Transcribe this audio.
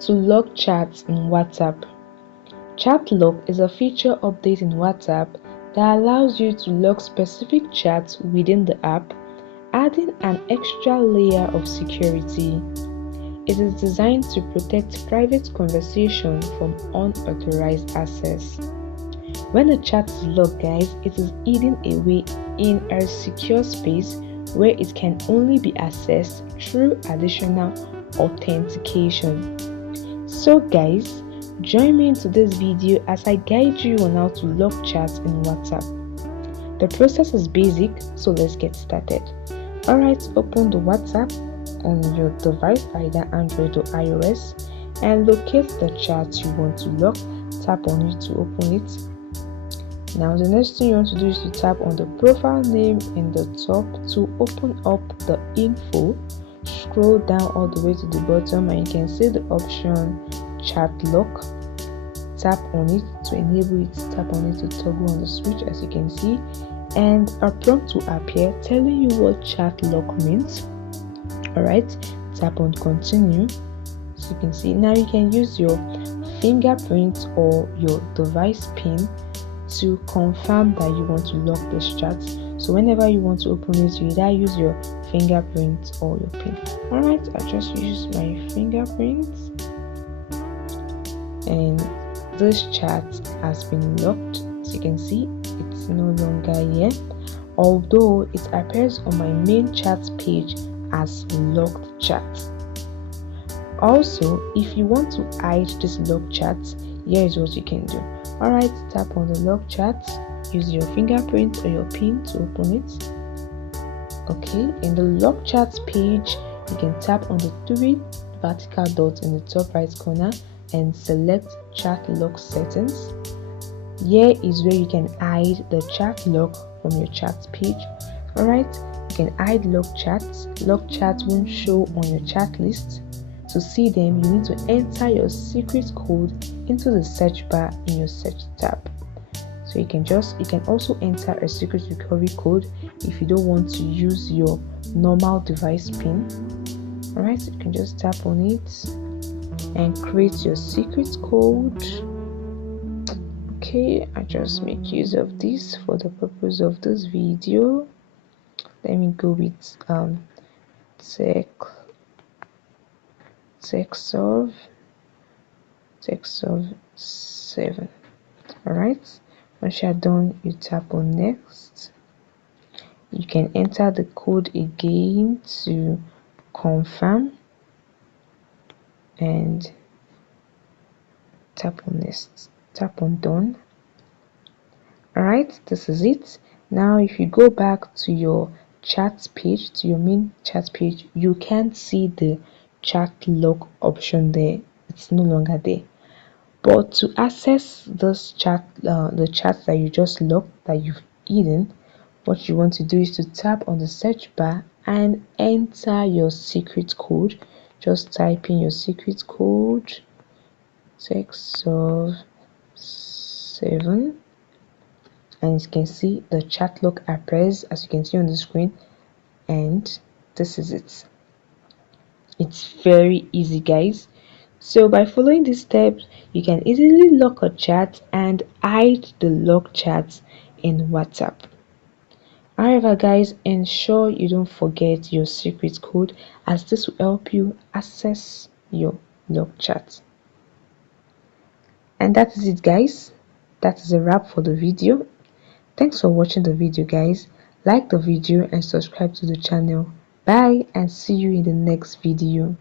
to lock chats in WhatsApp. Chat lock is a feature update in WhatsApp that allows you to lock specific chats within the app, adding an extra layer of security. It is designed to protect private conversation from unauthorized access. When a chat is locked, guys, it is hidden away in a secure space where it can only be accessed through additional authentication. So guys, join me into this video as I guide you on how to lock chats in WhatsApp. The process is basic, so let's get started. Alright, open the WhatsApp on your device, either Android or iOS, and locate the chat you want to lock. Tap on it to open it. Now the next thing you want to do is to tap on the profile name in the top to open up the info. Scroll down all the way to the bottom and you can see the option chat lock. Tap on it to enable it. Tap on it to toggle on the switch, as you can see, and a prompt will appear telling you what chat lock means. Alright, tap on continue. So you can see now you can use your fingerprint or your device pin to confirm that you want to lock this chat. So whenever you want to open it, you either use your fingerprint or your pin. Alright, I just use my fingerprint and this chat has been locked. As you can see, it's no longer here, although it appears on my main chat page as locked chat. Also, if you want to hide this locked chat, here is what you can do. Alright, tap on the lock chat, use your fingerprint or your pin to open it. Okay, in the lock chat page, you can tap on the 3 vertical dots in the top right corner and select chat lock settings. Here is where you can hide the chat lock from your chat page. Alright, you can hide lock chats. Lock chats won't show on your chat list. To see them, you need to enter your secret code into the search bar in your search tab. So you can also enter a secret recovery code if you don't want to use your normal device pin. Alright, so you can just tap on it and create your secret code. Okay, I just make use of this for the purpose of this video. Let me go with TechSolve 7. Alright, once you're done, you tap on next. You can enter the code again to confirm and tap on next. Tap on done. Alright, this is it. Now if you go back to your chat page, to your main chat page, you can't see the chat lock option there. It's no longer there. But to access this chat, the chats that you just locked, that you've hidden, what you want to do is to tap on the search bar and enter your secret code. Just type in your secret code, TechSolve 7, and you can see the chat lock appears, as you can see on the screen, and this is it. It's very easy, guys. So by following these steps, you can easily lock a chat and hide the locked chats in WhatsApp. However, guys, ensure you don't forget your secret code, as this will help you access your locked chat. And that is it, guys. That is a wrap for the video. Thanks for watching the video, guys. Like the video and subscribe to the channel. Bye, and see you in the next video.